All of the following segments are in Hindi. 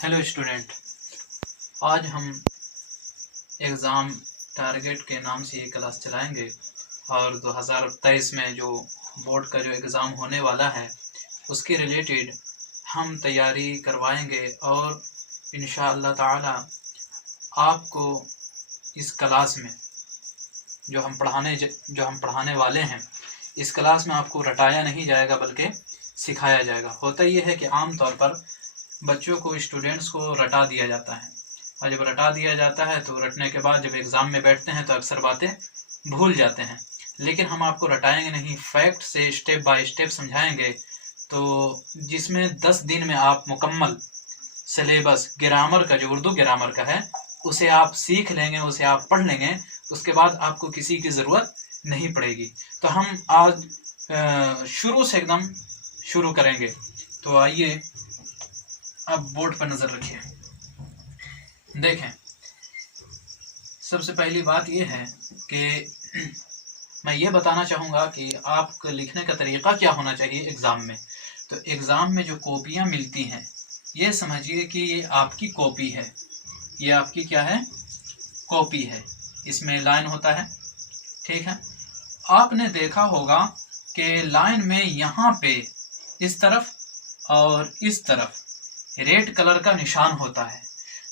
हेलो स्टूडेंट, आज हम एग्ज़ाम टारगेट के नाम से ये क्लास चलाएंगे और 2023 में जो बोर्ड का जो एग्ज़ाम होने वाला है उसके रिलेटेड हम तैयारी करवाएंगे और इंशाअल्लाह ताला आपको इस क्लास में जो हम पढ़ाने वाले हैं इस क्लास में आपको रटाया नहीं जाएगा बल्कि सिखाया जाएगा। होता ये है कि आम तौर पर बच्चों को, स्टूडेंट्स को रटा दिया जाता है और जब रटा दिया जाता है तो रटने के बाद जब एग्ज़ाम में बैठते हैं तो अक्सर बातें भूल जाते हैं। लेकिन हम आपको रटाएंगे नहीं, फैक्ट से स्टेप बाय स्टेप समझाएंगे, तो जिसमें 10 दिन में आप मुकम्मल सिलेबस ग्रामर का, जो उर्दू ग्रामर का है, उसे आप सीख लेंगे, उसे आप पढ़ लेंगे। उसके बाद आपको किसी की ज़रूरत नहीं पड़ेगी। तो हम आज शुरू से एकदम शुरू करेंगे। तो आइए अब बोर्ड पर नजर रखिए। देखें, सबसे पहली बात यह है कि मैं ये बताना चाहूँगा कि आपको लिखने का तरीक़ा क्या होना चाहिए एग्ज़ाम में। तो एग्ज़ाम में जो कॉपियाँ मिलती हैं, ये समझिए कि ये आपकी कॉपी है। ये आपकी क्या है? कॉपी है। इसमें लाइन होता है, ठीक है। आपने देखा होगा कि लाइन में यहाँ पे इस तरफ और इस तरफ रेड कलर का निशान होता है।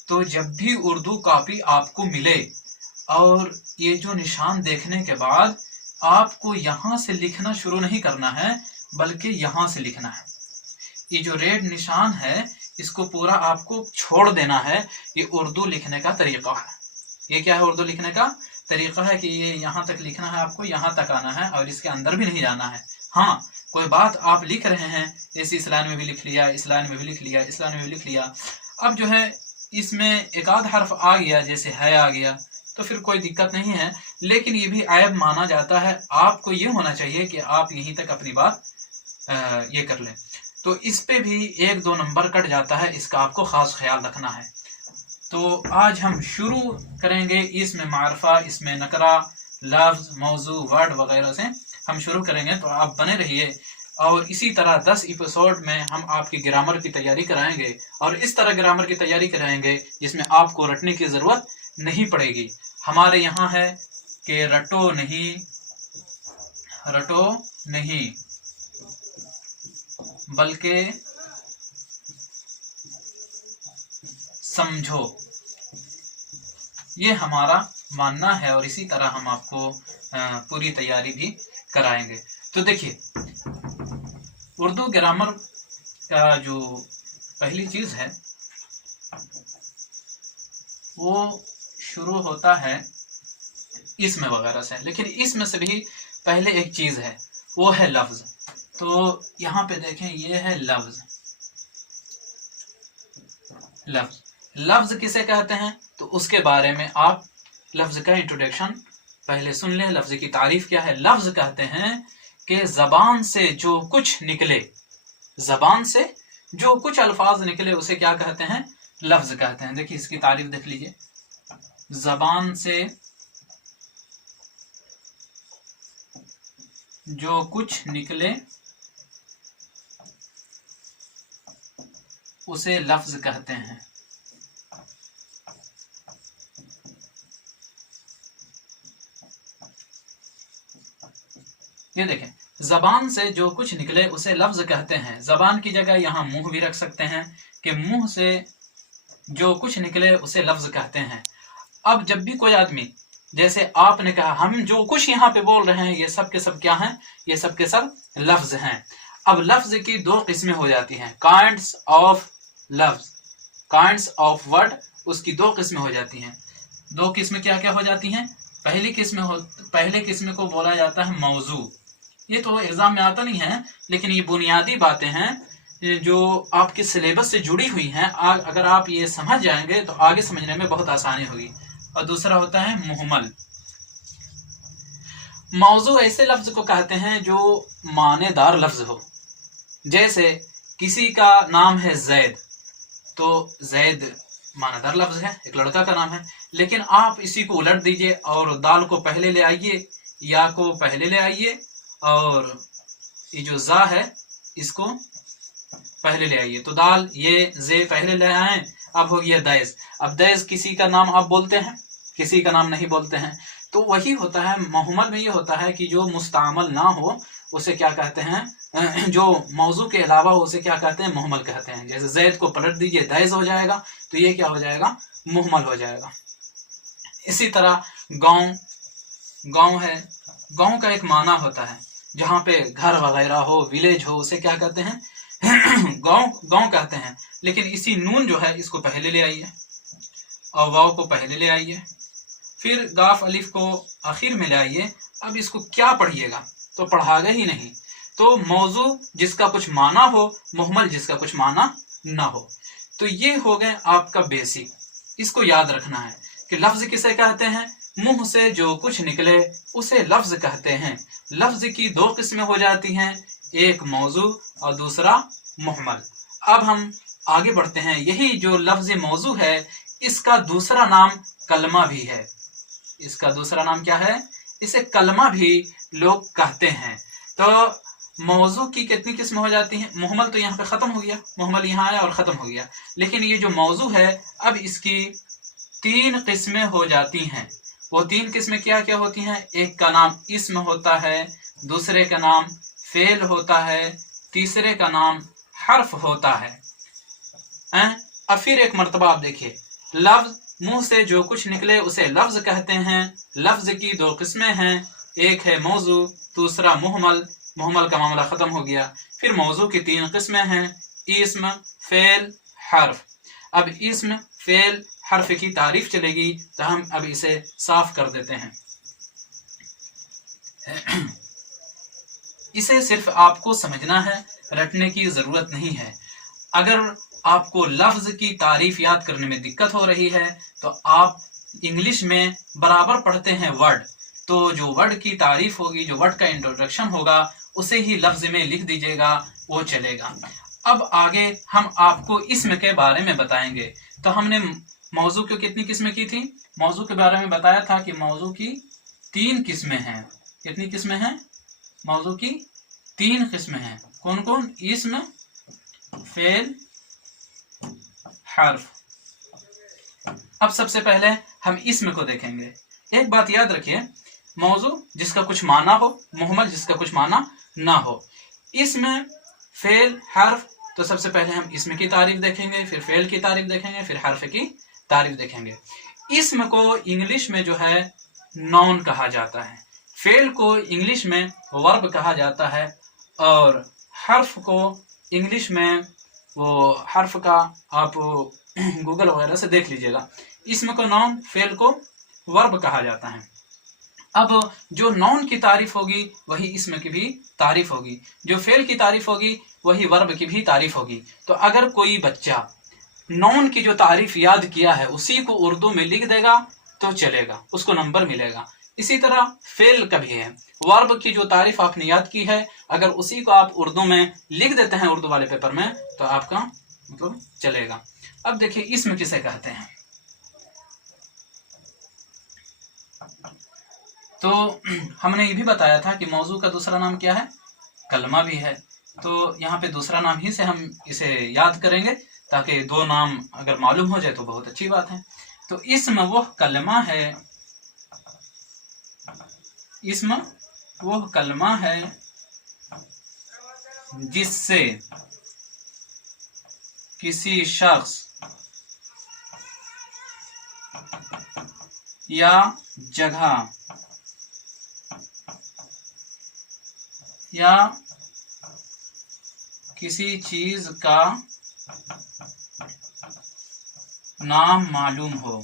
तो जब भी उर्दू कॉपी आपको मिले और ये जो निशान देखने के बाद आपको यहाँ से लिखना शुरू नहीं करना है बल्कि यहाँ से लिखना है। ये जो रेड निशान है इसको पूरा आपको छोड़ देना है। ये उर्दू लिखने का तरीका है। ये क्या है? उर्दू लिखने का तरीका है कि ये यहाँ तक लिखना है, आपको यहाँ तक आना है और इसके अंदर भी नहीं जाना है। हाँ, कोई बात आप लिख रहे हैं, जैसे इस लाइन में भी लिख लिया, इस लाइन में भी लिख लिया, इस लाइन में भी लिख लिया। अब जो है इसमें एक आध हर्फ आ गया, जैसे है आ गया, तो फिर कोई दिक्कत नहीं है, लेकिन ये भी ऐब माना जाता है। आपको ये होना चाहिए कि आप यहीं तक अपनी बात ये कर लें। तो इस पे भी 1-2 नंबर कट जाता है, इसका आपको खास ख्याल रखना है। तो आज हम शुरू करेंगे इसमें मारफा, इसमें नकरा, लफ्ज, मौजू, वर्ड वगैरह से हम शुरू करेंगे। तो आप बने रहिए और इसी तरह 10 एपिसोड में हम आपकी ग्रामर की तैयारी कराएंगे और इस तरह ग्रामर की तैयारी कराएंगे जिसमें आपको रटने की ज़रूरत नहीं पड़ेगी। हमारे यहाँ है कि रटो नहीं बल्कि समझो, ये हमारा मानना है और इसी तरह हम आपको पूरी तैयारी भी कराएंगे। तो देखिए, उर्दू ग्रामर का जो पहली चीज है वो शुरू होता है इसम वगैरह से, लेकिन इसमें से भी पहले एक चीज है, वो है लफ्ज। तो यहाँ पे देखें, ये है लफ्ज। लफ्ज किसे कहते हैं तो उसके बारे में आप लफ्ज का इंट्रोडक्शन पहले सुन लें। लफ्ज की तारीफ क्या है? लफ्ज कहते हैं कि जबान से जो कुछ निकले, जबान से जो कुछ अल्फाज निकले उसे क्या कहते हैं? लफ्ज कहते हैं। देखिए इसकी तारीफ देख लीजिए। जबान से जो कुछ निकले उसे लफ्ज कहते हैं। ये देखें, जबान से जो कुछ निकले उसे लफ्ज कहते हैं। जबान की जगह यहाँ मुंह भी रख सकते हैं कि मुंह से जो कुछ निकले उसे लफ्ज कहते हैं। अब जब भी कोई आदमी, जैसे आपने कहा, हम जो कुछ यहाँ पे बोल रहे हैं ये सब के सब क्या हैं? ये सब के सब लफ्ज हैं। अब लफ्ज की 2 किस्में हो जाती हैं, काइंड्स ऑफ लफ्ज, काइंड्स ऑफ वर्ड, उसकी 2 किस्में हो जाती हैं। 2 किस्में क्या क्या हो जाती हैं? पहले किस्म को बोला जाता है मौजू। ये तो एग्जाम में आता नहीं है, लेकिन ये बुनियादी बातें हैं जो आपके सिलेबस से जुड़ी हुई हैं। अगर आप ये समझ जाएंगे तो आगे समझने में बहुत आसानी होगी। और दूसरा होता है मुहम्मल। मौजू ऐसे लफ्ज को कहते हैं जो मानेदार लफ्ज हो। जैसे किसी का नाम है जैद, तो जैद मानेदार लफ्ज है, एक लड़का का नाम है, लेकिन आप इसी को उलट दीजिए और दाल को पहले ले आइए, या को पहले ले आइए और ये जो जा है इसको पहले ले आइए। तो दाल, ये जे पहले ले आए अब हो गया दैस। अब दैस किसी का नाम आप बोलते हैं, किसी का नाम नहीं बोलते हैं। तो वही होता है मुहम्मल में, ये होता है कि जो मुस्तामल ना हो उसे क्या कहते हैं, जो मौजू के अलावा उसे क्या कहते हैं, मुहम्मल कहते हैं। जैसे जैद को पलट दीजिए दैस हो जाएगा, तो ये क्या हो जाएगा, मुहम्मल हो जाएगा। इसी तरह गांव, गांव है, गांव का एक माना होता है जहाँ पे घर वगैरह हो, विलेज हो, उसे क्या कहते हैं, गांव, गांव कहते हैं। लेकिन इसी नून जो है इसको पहले ले आइए और वाव को पहले ले आइए, फिर गाफ अलिफ को आखिर में ले आइए। अब इसको क्या पढ़िएगा, तो पढ़ागा ही नहीं। तो मौजू जिसका कुछ माना हो, मुहम्मल जिसका कुछ माना ना हो। तो ये हो गए आपका बेसिक। इसको याद रखना है कि लफ्ज किसे कहते हैं, मुंह से जो कुछ निकले उसे लफ्ज कहते हैं। लफ्ज की दो किस्में हो जाती हैं, एक मौजू और दूसरा मुहम्मल। अब हम आगे बढ़ते हैं। यही जो लफ्ज मौजू है इसका दूसरा नाम कलमा भी है। इसका दूसरा नाम क्या है, इसे कलमा भी लोग कहते हैं। तो मौजू की कितनी किस्में हो जाती हैं, मुहम्मल तो यहाँ पे खत्म हो गया, मुहम्मल यहाँ आया और खत्म हो गया। लेकिन ये जो मौजू है अब इसकी 3 किस्में हो जाती हैं। वो 3 किस्में क्या क्या होती हैं, एक का नाम इस्म होता है, दूसरे का नाम फेल होता है, तीसरे का नाम हर्फ होता है। अब फिर एक मर्तबा आप देखिए, लफ्ज मुंह से जो कुछ निकले उसे लफ्ज कहते हैं। लफ्ज की 2 किस्में हैं, एक है मौजू, दूसरा मुहम्मल। मुहम्मल का मामला खत्म हो गया। फिर मौजू की 3 किस्में हैं, इस्म, फेल, हर्फ। अब इस्म, फेल, हर्फ की तारीफ चलेगी, तो हम अब इसे साफ कर देते हैं। इसे सिर्फ आपको समझना है, रटने की जरूरत नहीं है। अगर आपको लफ्ज की तारीफ याद करने में दिक्कत हो रही है तो आप इंग्लिश में बराबर पढ़ते हैं वर्ड, तो जो वर्ड की तारीफ होगी, जो वर्ड का इंट्रोडक्शन होगा, उसे ही लफ्ज में लिख दीजिएगा, वो चलेगा। अब आगे हम आपको इस्म के बारे में बताएंगे। तो हमने मौजू की कितनी किस्में की थी, मौजू के बारे में बताया था कि मौजू की 3 किस्में हैं। कितनी किस्में हैं, मौजू की 3 किस्में हैं। कौन कौन, इस्म, फेल, हर्फ। अब सबसे पहले हम इस्म को देखेंगे। एक बात याद रखिए, मौजू जिसका कुछ माना हो, मुहम्मल जिसका कुछ माना ना हो। इस्म, फेल, हर्फ, तो सबसे पहले हम इस्म की तारीफ देखेंगे, फिर फेल की तारीफ देखेंगे, फिर हर्फ की तारीफ देखेंगे। इस्म को इंग्लिश में जो है नॉन कहा जाता है, फेल को इंग्लिश में वर्ब कहा जाता है, और हर्फ को इंग्लिश में, वो हर्फ का आप गूगल वगैरह से देख लीजिएगा, इस्म को नॉन, फेल को वर्ब कहा जाता है। अब जो नॉन की तारीफ होगी वही इस्म की भी तारीफ होगी, जो फेल की तारीफ होगी वही वर्ब की भी तारीफ होगी। तो अगर कोई बच्चा नॉन की जो तारीफ याद किया है उसी को उर्दू में लिख देगा तो चलेगा, उसको नंबर मिलेगा। इसी तरह फेल का भी है, वर्ब की जो तारीफ आपने याद की है अगर उसी को आप उर्दू में लिख देते हैं उर्दू वाले पेपर में तो आपका मतलब चलेगा। अब देखिए इस्म किसे कहते हैं। तो हमने ये भी बताया था कि मौजू का दूसरा नाम क्या है, कलमा भी है। तो यहाँ पे दूसरा नाम ही से हम इसे याद करेंगे ताकि 2 नाम अगर मालूम हो जाए तो बहुत अच्छी बात है। तो इस्म वो कलमा है, इस्म वो कलमा है जिससे किसी शख्स या जगह या किसी चीज का नाम मालूम हो।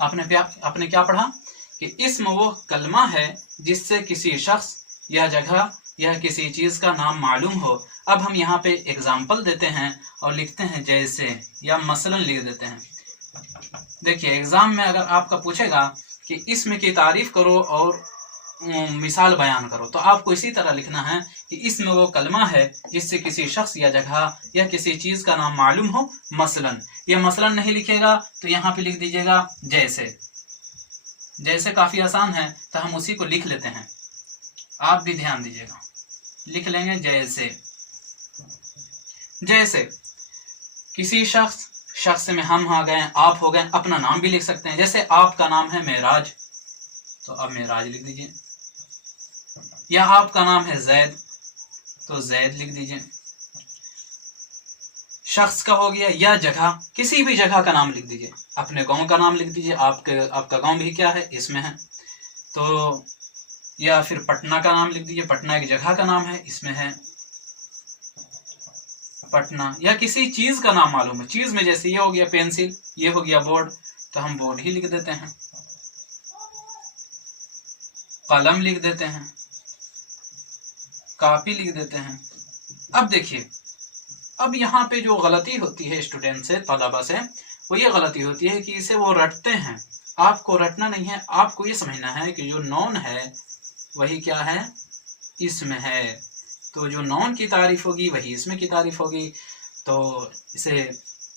आपने क्या पढ़ा कि इस्म वो कलमा है जिससे किसी शख्स या जगह या किसी चीज का नाम मालूम हो। अब हम यहाँ पे एग्जाम्पल देते हैं और लिखते हैं जैसे, या मसलन लिख देते हैं। देखिए एग्जाम में अगर आपका पूछेगा कि इस्म की तारीफ करो और मिसाल बयान करो, तो आपको इसी तरह लिखना है कि इस्म वो कलमा है जिससे किसी शख्स या जगह या किसी चीज का नाम मालूम हो। मसलन, ये मसलन नहीं लिखेगा तो यहाँ पे लिख दीजिएगा जैसे। जैसे काफी आसान है तो हम उसी को लिख लेते हैं, आप भी ध्यान दीजिएगा, लिख लेंगे जैसे। जैसे किसी शख्स में हम आ गए, आप हो गए, अपना नाम भी लिख सकते हैं। जैसे आपका नाम है मेराज, तो अब मेराज लिख दीजिए, या आपका नाम है जैद, तो जैद लिख दीजिए। शख्स का हो गया, या जगह, किसी भी जगह का नाम लिख दीजिए। अपने गांव का नाम लिख दीजिए, आपका गांव भी क्या है, इसमें है, तो या फिर पटना का नाम लिख दीजिए, पटना एक जगह का नाम है, इसमें है पटना। या किसी चीज का नाम मालूम है, चीज में जैसे ये हो गया पेंसिल, ये हो गया बोर्ड, तो हम बोर्ड ही लिख देते हैं। कलम लिख देते हैं, कॉपी लिख देते हैं। अब देखिए, अब यहाँ पे जो गलती होती है स्टूडेंट से, तलबा से, वो ये गलती होती है कि इसे वो रटते हैं। आपको रटना नहीं है, आपको ये समझना है कि जो नॉन है वही क्या है, इसमें है। तो जो नॉन की तारीफ होगी वही इसमें की तारीफ होगी। तो इसे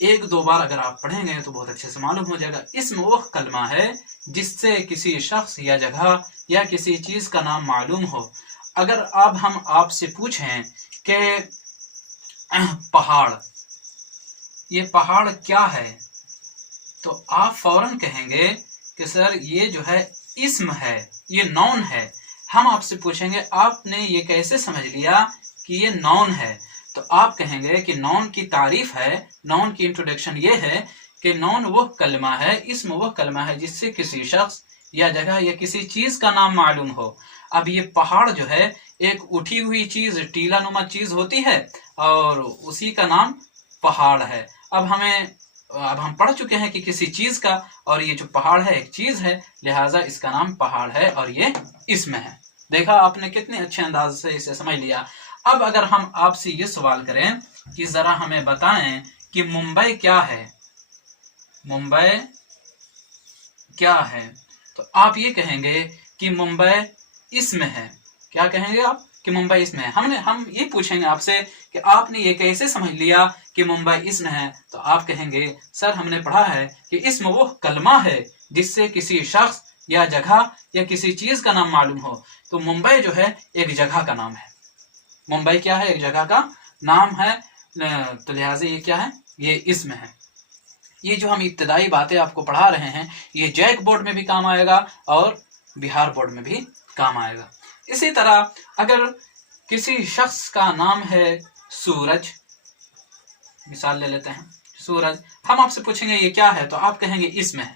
एक दो बार अगर आप पढ़ेंगे तो बहुत अच्छे से मालूम हो जाएगा। इसम वो कलमा है जिससे किसी शख्स या जगह या किसी चीज का नाम मालूम हो। अगर अब हम आपसे पूछें कि पहाड़, ये पहाड़ क्या है, तो आप फौरन कहेंगे कि सर ये जो है इस्म है, ये नॉन है। हम आपसे पूछेंगे आपने ये कैसे समझ लिया कि ये नॉन है, तो आप कहेंगे कि नॉन की तारीफ है, नॉन की इंट्रोडक्शन ये है कि नॉन वो कलमा है, इस्म वो कलमा है जिससे किसी शख्स या जगह या किसी चीज का नाम मालूम हो। अब ये पहाड़ जो है एक उठी हुई चीज, टीला नुमा चीज होती है और उसी का नाम पहाड़ है। अब हम पढ़ चुके हैं कि किसी चीज का, और ये जो पहाड़ है एक चीज है, लिहाजा इसका नाम पहाड़ है और ये इसमें है। देखा आपने कितने अच्छे अंदाज से इसे समझ लिया। अब अगर हम आपसे ये सवाल करें कि जरा हमें बताएं कि मुंबई क्या है, मुंबई क्या है, तो आप ये कहेंगे कि मुंबई इसमें है। क्या कहेंगे आप कि मुंबई इसमें है। हम ये पूछेंगे आपसे कि आपने ये कैसे समझ लिया कि मुंबई इसमें है, तो आप कहेंगे सर हमने पढ़ा है कि इसमें वो कलमा है जिससे किसी शख्स या जगह या किसी चीज का नाम मालूम हो। तो मुंबई जो है एक जगह का नाम है, मुंबई क्या है, एक जगह का नाम है, तो लिहाजा ये क्या है, ये इसमें है। ये जो हम इब्तदाई बातें आपको पढ़ा रहे हैं ये जैक बोर्ड में भी काम आएगा और बिहार बोर्ड में भी काम आएगा। इसी तरह अगर किसी शख्स का नाम है सूरज, मिसाल ले लेते हैं सूरज, हम आपसे पूछेंगे ये क्या है, तो आप कहेंगे इसमें है।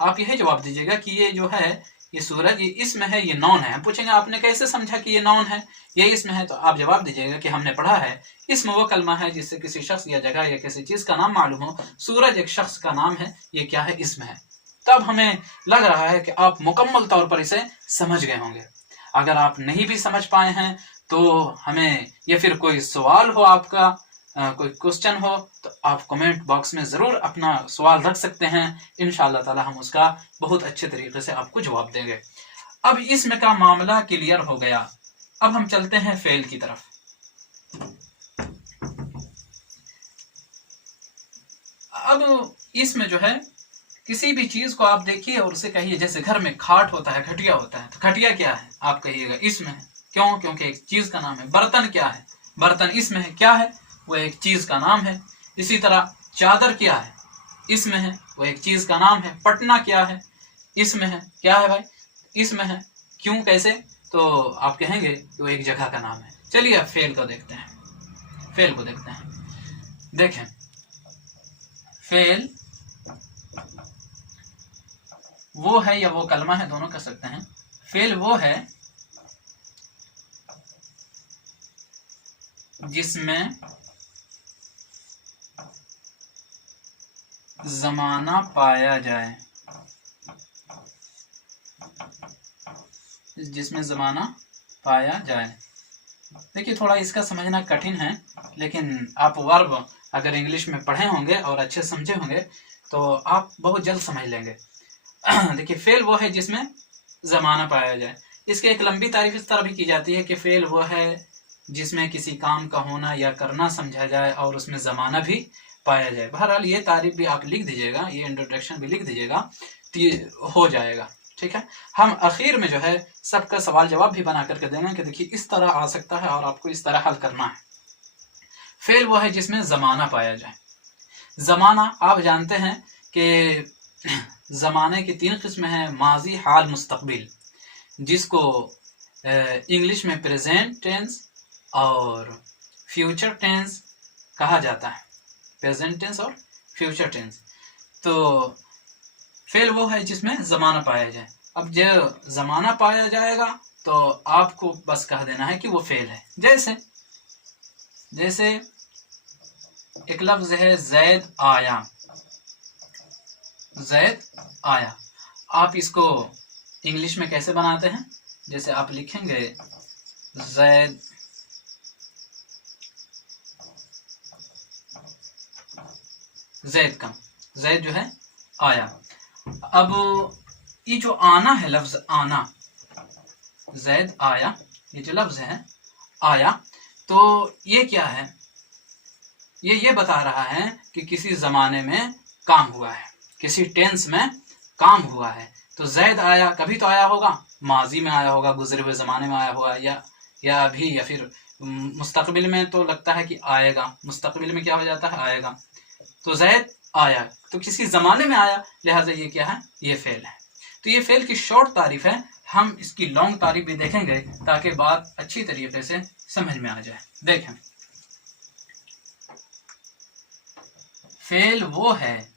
आप यही जवाब दीजिएगा कि ये जो है ये सूरज, ये इसमें है, ये नॉन है। हम पूछेंगे आपने कैसे समझा कि ये नॉन है, ये इसमें है, तो आप जवाब दीजिएगा कि हमने पढ़ा है इसमें वो कलमा है जिससे किसी शख्स या जगह या किसी चीज का नाम मालूम हो। सूरज एक शख्स का नाम है, ये क्या है, इसमें है। तब हमें लग रहा है कि आप मुकम्मल तौर पर इसे समझ गए होंगे। अगर आप नहीं भी समझ पाए हैं तो हमें, या फिर कोई सवाल हो आपका, कोई क्वेश्चन हो, तो आप कमेंट बॉक्स में जरूर अपना सवाल रख सकते हैं। इंशाअल्लाह ताला हम उसका बहुत अच्छे तरीके से आपको जवाब देंगे। अब इसमें का मामला क्लियर हो गया। अब हम चलते हैं फेल की तरफ। अब इसमें जो है किसी भी चीज को आप देखिए और उसे कहिए, जैसे घर में खाट होता है, खटिया होता है, तो खटिया क्या है, आप कहिएगा इसमें है। क्यों? क्योंकि एक चीज का नाम है। बर्तन क्या है, बर्तन इसमें है। क्या है? वो एक चीज का नाम है। इसी तरह चादर क्या है, इसमें है, वो एक चीज का नाम है। पटना क्या है, इसमें है। क्या है भाई, इसमें है। क्यों, कैसे? तो आप कहेंगे कि वो एक जगह का नाम है। चलिए अब फेल को देखते हैं, फेल को देखते हैं। देखें, फेल वो है या वो कलमा है, दोनों कर सकते हैं। फेल वो है जिसमें जमाना पाया जाए, जिसमें जमाना पाया जाए। देखिए थोड़ा इसका समझना कठिन है, लेकिन आप वर्ब अगर इंग्लिश में पढ़े होंगे और अच्छे समझे होंगे तो आप बहुत जल्द समझ लेंगे। देखिए फेल वो है जिसमें जमाना पाया जाए। इसकी एक लंबी तारीफ इस तरह भी की जाती है कि फेल वो है जिसमें किसी काम का होना या करना समझा जाए और उसमें जमाना भी पाया जाए। बहरहाल ये तारीफ भी आप लिख दीजिएगा, ये इंट्रोडक्शन भी लिख दीजिएगा, तो हो जाएगा। ठीक है, हम आखिर में जो है सबका सवाल जवाब भी बना करके देंगे कि देखिए इस तरह आ सकता है और आपको इस तरह हल करना है। फेल वो है जिसमें जमाना पाया जाए। जमाना आप जानते हैं कि जमाने की 3 किस्में हैं, माजी, हाल, मुस्तकबिल, जिसको इंग्लिश में प्रेजेंट टेंस और फ्यूचर टेंस कहा जाता है। प्रेजेंट टेंस और फ्यूचर टेंस। तो फेल वो है जिसमें जमाना पाया जाए। अब जो जमाना पाया जाएगा तो आपको बस कह देना है कि वो फेल है। जैसे एक लफ्ज है जैद आया, जैद आया। आप इसको इंग्लिश में कैसे बनाते हैं? जैसे आप लिखेंगे जैद का, जैद जो है आया। अब ये जो आना है, लफ्ज आना, जैद आया, ये जो लफ्ज है आया, तो ये क्या है? ये बता रहा है कि किसी जमाने में काम हुआ है, किसी टेंस में काम हुआ है। तो जैद आया कभी तो आया होगा, माजी में आया होगा, गुजरे हुए जमाने में आया होगा, या अभी, या फिर मुस्तकबिल में तो लगता है कि आएगा। मुस्तकबिल में क्या हो जाता है? आएगा। तो जैद आया तो किसी जमाने में आया, लिहाजा ये क्या है? ये फेल है। तो ये फेल की शॉर्ट तारीफ है। हम इसकी लॉन्ग तारीफ भी देखेंगे ताकि बात अच्छी तरीके से समझ में आ जाए। देखें, फेल वो है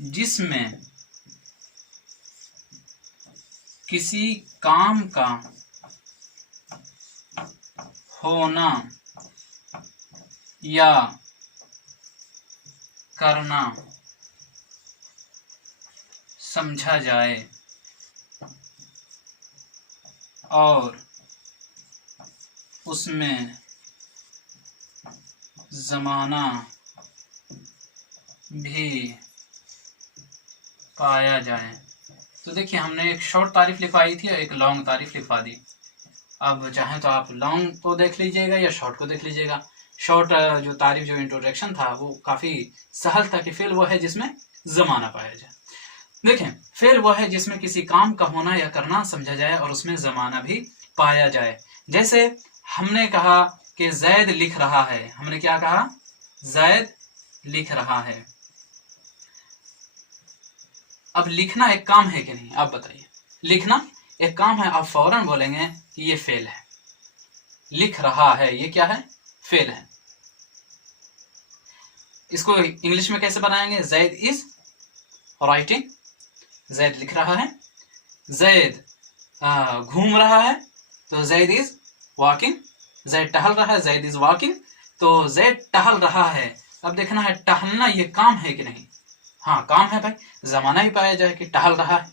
जिसमें किसी काम का होना या करना समझा जाए और उसमें जमाना भी पाया जाए। तो देखिए, हमने एक शॉर्ट तारीफ लिखवाई थी और एक लॉन्ग तारीफ लिखवा दी। अब चाहे तो आप लॉन्ग को देख लीजिएगा या शॉर्ट को देख लीजिएगा। शॉर्ट जो तारीफ, जो इंट्रोडक्शन था, वो काफी सहल था कि फेल वो है जिसमें जमाना पाया जाए। देखें, फेल वो है जिसमें किसी काम का होना या करना समझा जाए और उसमें जमाना भी पाया जाए। जैसे हमने कहा कि जैद लिख रहा है। हमने क्या कहा? जैद लिख रहा है। अब लिखना एक काम है कि नहीं? आप बताइए। लिखना एक काम है, आप फौरन बोलेंगे कि ये फेल है। लिख रहा है, ये क्या है? फेल है। इसको इंग्लिश में कैसे बनाएंगे? जैद इज राइटिंग, जैद लिख रहा है। जैद घूम रहा है, तो जैद इज वॉकिंग। जैद टहल रहा है, जैद इज वॉकिंग। तो जैद टहल रहा है। अब देखना है टहलना ये काम है कि नहीं। हाँ, काम है भाई। जमाना ही पाया जाए कि टहल रहा है,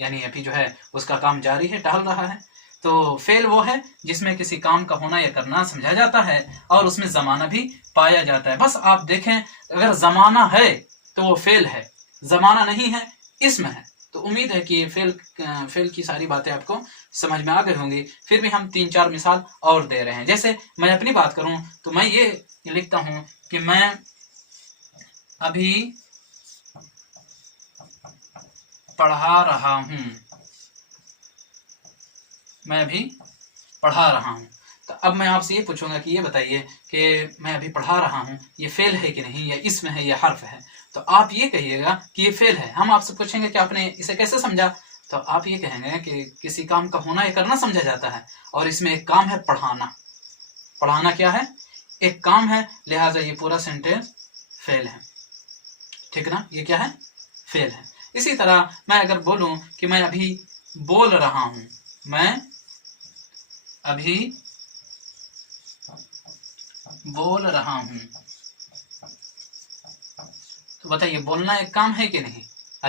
यानी अभी जो है उसका काम जारी है, टहल रहा है। तो फेल वो है जिसमें किसी काम का होना या करना समझा जाता है और उसमें जमाना भी पाया जाता है। बस आप देखें, अगर जमाना है तो वो फेल है, जमाना नहीं है, इसमें है। तो उम्मीद है कि ये फेल की सारी बातें आपको समझ में आ गई होंगी। फिर भी हम 3-4 मिसाल और दे रहे हैं। जैसे मैं अपनी बात करूं तो मैं ये लिखता हूं कि मैं अभी पढ़ा रहा हूं। मैं अभी पढ़ा रहा हूं। तो अब मैं आपसे ये पूछूंगा कि ये बताइए कि मैं अभी पढ़ा रहा हूं, ये फेल है कि नहीं, या इसमें है, या हर्फ है। तो आप ये कहिएगा कि ये फेल है। हम आपसे पूछेंगे कि आपने इसे कैसे समझा, तो आप ये कहेंगे कि किसी काम का होना या करना समझा जाता है और इसमें एक काम है पढ़ाना। पढ़ाना क्या है? एक काम है, लिहाजा ये पूरा सेंटेंस फेल है। ठीक ना? ये क्या है? फेल है। इसी तरह मैं अगर बोलूं कि मैं अभी बोल रहा हूं, मैं अभी बोल रहा हूं, तो बताइए बोलना एक काम है कि नहीं?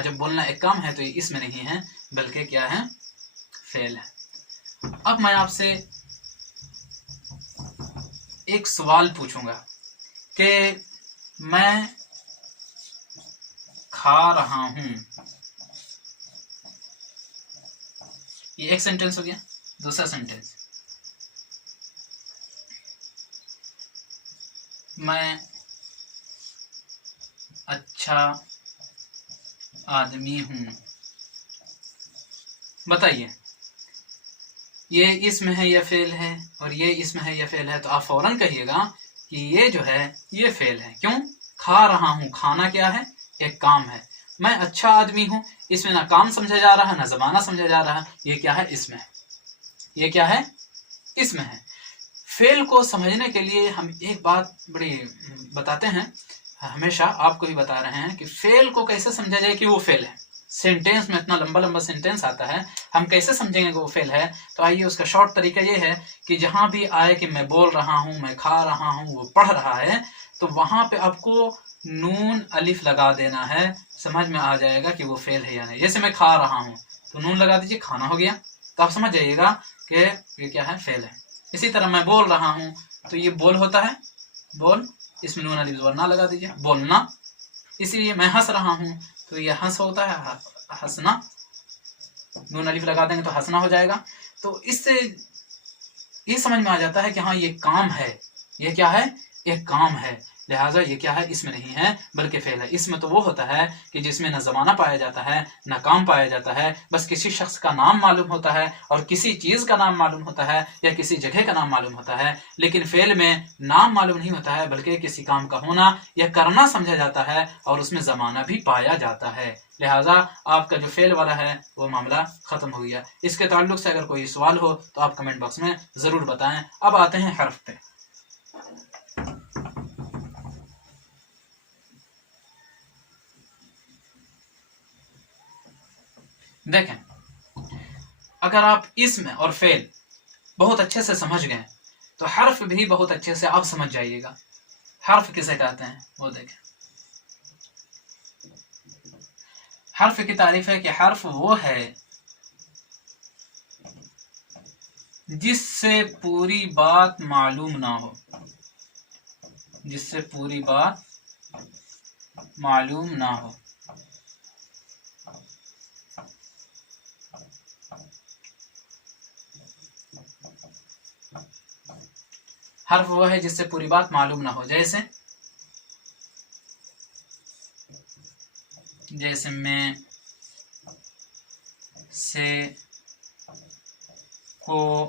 जब बोलना एक काम है तो ये इसमें नहीं है, बल्कि क्या है? फेल है। अब मैं आपसे एक सवाल पूछूंगा कि मैं खा रहा हूं। ये एक सेंटेंस हो गया। दूसरा सेंटेंस, मैं अच्छा आदमी हूं। बताइए, ये इसम है या फेल है और ये इसम है या फेल है, तो आप फौरन कहिएगा कि ये जो है ये फेल है। क्यों? खा रहा हूं, खाना क्या है? एक काम है। मैं अच्छा आदमी हूं, इसमें ना काम समझा जा रहा है ना जमाना समझा जा रहा है, ये क्या है? इसम है। ये क्या है? इसम है। फेल को समझने के लिए हम एक बात बड़ी बताते हैं, हमेशा आपको भी बता रहे हैं कि फेल को कैसे समझा जाए कि वो फेल है। सेंटेंस में इतना लंबा लंबा सेंटेंस आता है, हम कैसे समझेंगे कि वो फेल है? तो आइए उसका शॉर्ट तरीका ये है कि जहां भी आए कि मैं बोल रहा हूं, मैं खा रहा हूं, वो पढ़ रहा है, तो वहां पे आपको नून अलिफ लगा देना है, समझ में आ जाएगा कि वो फेल है या नहीं। जैसे मैं खा रहा हूं तो नून लगा दीजिए, खाना हो गया, तो आप समझ जाइएगा कि ये क्या है? फेल है। इसी तरह मैं बोल रहा हूं तो ये बोल होता है, बोल, इसमें नून अलिफ ज़बर ना लगा दीजिए, बोलना। इसीलिए मैं हंस रहा हूं तो ये हंस होता है, हंसना, नून अलिफ लगा देंगे तो हंसना हो जाएगा। तो इससे ये समझ में आ जाता है कि हाँ ये काम है। ये क्या है? एक काम है, लिहाजा ये क्या है? इसमें नहीं है बल्कि फेल है। इसमें तो वो होता है कि जिसमें न जमाना पाया जाता है न काम पाया जाता है, बस किसी शख्स का नाम मालूम होता है और किसी चीज का नाम मालूम होता है या किसी जगह का नाम मालूम होता है। लेकिन फेल में नाम मालूम नहीं होता है बल्कि किसी काम का होना या करना समझा जाता है और उसमें जमाना भी पाया जाता है। लिहाजा आपका जो फेल वाला है वो मामला खत्म हो गया। इसके ताल्लुक से अगर कोई सवाल हो तो आप कमेंट बॉक्स में जरूर बताएं। अब आते हैं हर्फ पे। देखें, अगर आप इसम और फेल बहुत अच्छे से समझ गए तो हर्फ भी बहुत अच्छे से आप समझ जाइएगा। हर्फ किसे कहते हैं वो देखें। हर्फ की तारीफ है कि हर्फ वो है जिससे पूरी बात मालूम ना हो, जिससे पूरी बात मालूम ना हो। हर्फ वो है जिससे पूरी बात मालूम ना हो। जैसे जैसे में, से, को।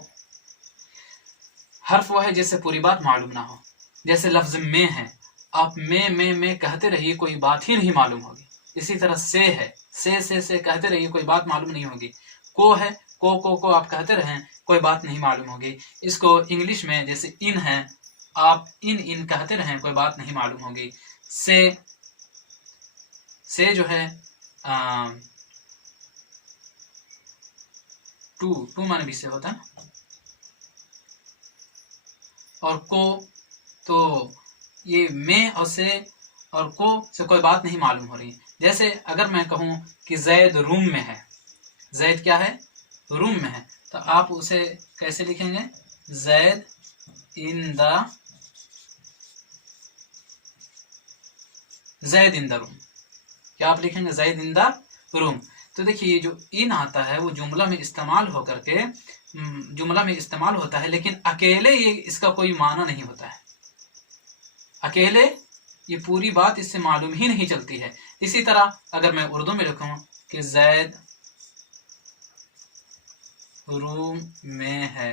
हर्फ वो है जिससे पूरी बात मालूम ना हो। जैसे लफ्ज में है, आप में कहते रहिए, कोई बात ही नहीं मालूम होगी। इसी तरह से है, से कहते रहिए, कोई बात मालूम नहीं होगी। को है, को आप कहते रहें, कोई बात नहीं मालूम होगी। इसको इंग्लिश में जैसे इन है, आप इन कहते रहें, कोई बात नहीं मालूम होगी। से जो है टू माने भी से होता है। और को, तो ये में और से और को से कोई बात नहीं मालूम हो रही। जैसे अगर मैं कहूं कि जैद रूम में है, जैद क्या है? रूम में है, तो आप उसे कैसे लिखेंगे? Zaid in the, Zaid in the room. क्या आप लिखेंगे? Zaid in the room. तो देखिए ये जो इन आता है वो जुमला में इस्तेमाल होकर के जुमला में इस्तेमाल होता है, लेकिन अकेले ये इसका कोई माना नहीं होता है। अकेले ये पूरी बात इससे मालूम ही नहीं चलती है। इसी तरह अगर मैं उर्दू में लिखूं कि जैद रूम में है,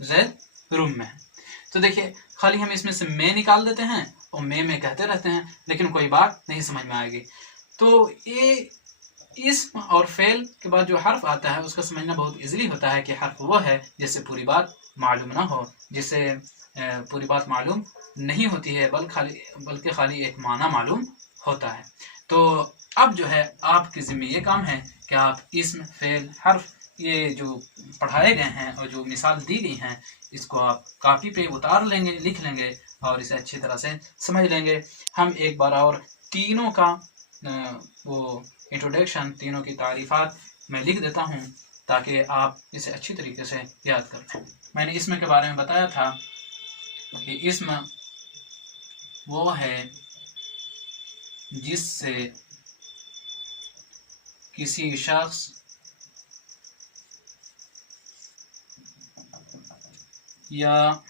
जैद रूम में है, तो देखिए खाली हम इसमें से मैं निकाल देते हैं और मैं कहते रहते हैं, लेकिन कोई बात नहीं समझ में आएगी। तो ये इसम और फेल के बाद जो हर्फ आता है उसका समझना बहुत इजीली होता है कि हर्फ वो है जिससे पूरी बात मालूम ना हो, जिससे पूरी बात मालूम नहीं होती है बल्कि खाली एक माना मालूम होता है। तो अब जो है आपके जिम्मे ये काम है कि आप इसम, फेल, हर्फ ये जो पढ़ाए गए हैं और जो मिसाल दी गई हैं इसको आप कापी पे उतार लेंगे, लिख लेंगे और इसे अच्छी तरह से समझ लेंगे। हम एक बार और तीनों का वो इंट्रोडक्शन, तीनों की तारीफात मैं लिख देता हूँ ताकि आप इसे अच्छी तरीके से याद कर लें। मैंने इसम के बारे में बताया था कि इसम वो है जिससे किसी शख्स या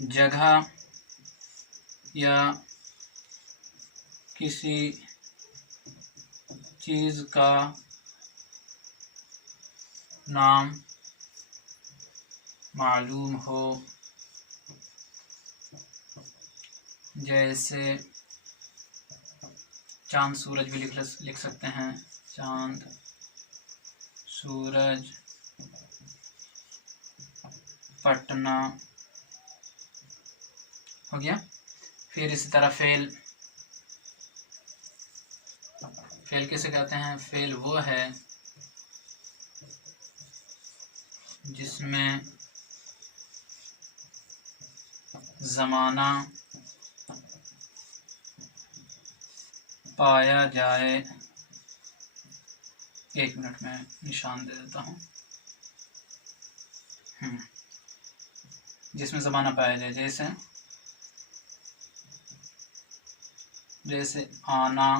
जगह या किसी चीज का नाम मालूम हो, जैसे चांद सूरज भी लिख सकते हैं, चांद सूरज पटना हो गया। फिर इसी तरह फेल किसे कहते हैं? फेल वो है जिसमें ज़माना पाया जाए। एक मिनट में निशान दे देता हूँ। जिसमें ज़माना पाया जाए, जैसे आना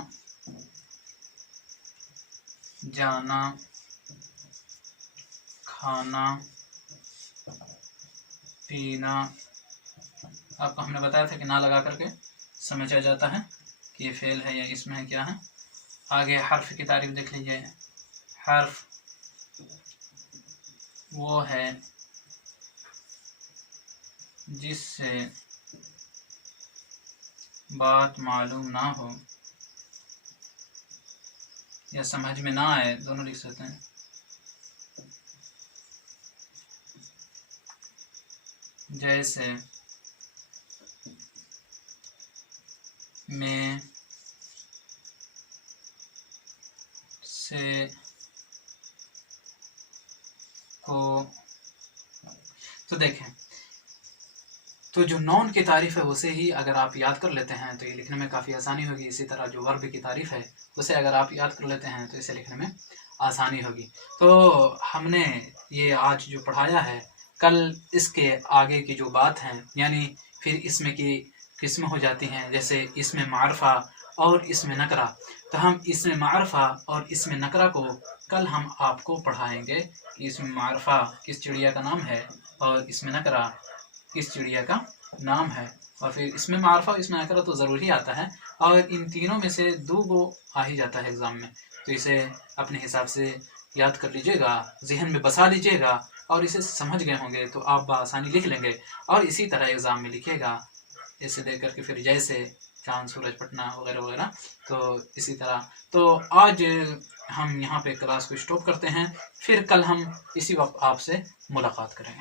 जाना, खाना पीना। आपको हमने बताया था कि ना लगा करके समझा जाता है कि ये फेल है या इसमें है क्या है। आगे हर्फ की तारीफ देख लीजिए। हर्फ वो है जिससे बात मालूम ना हो या समझ में ना आए, दोनों लिख सकते हैं। जैसे में से को। तो देखें, तो जो नॉन की तारीफ है उसे ही अगर आप याद कर लेते हैं तो ये लिखने में काफ़ी आसानी होगी। इसी तरह जो वर्ब की तारीफ है उसे अगर आप याद कर लेते हैं तो इसे लिखने में आसानी होगी। तो हमने ये आज जो पढ़ाया है, कल इसके आगे की जो बात है, यानी फिर इसमें की किस्में हो जाती हैं, जैसे इसमें मारफा और इसमें नकरा। तो हम इसमें मारफा और इसमें नकरा को कल हम आपको पढ़ाएंगे कि इसमें मारफा किस चिड़िया का नाम है और इसमें नकरा किस चिड़िया का नाम है। और फिर इसमें मारफा इसमें नकरा तो ज़रूर ही आता है, और इन तीनों में से 2 गो आ ही जाता है एग्ज़ाम में। तो इसे अपने हिसाब से याद कर लीजिएगा, जहन में बसा लीजिएगा, और इसे समझ गए होंगे तो आप बआसानी लिख लेंगे और इसी तरह एग्ज़ाम में लिखिएगा। इसे देख करके फिर जैसे चांद सूरज पटना वगैरह वगैरह। तो इसी तरह तो आज हम यहाँ पे क्लास को स्टॉप करते हैं, फिर कल हम इसी वक्त आपसे मुलाकात करेंगे।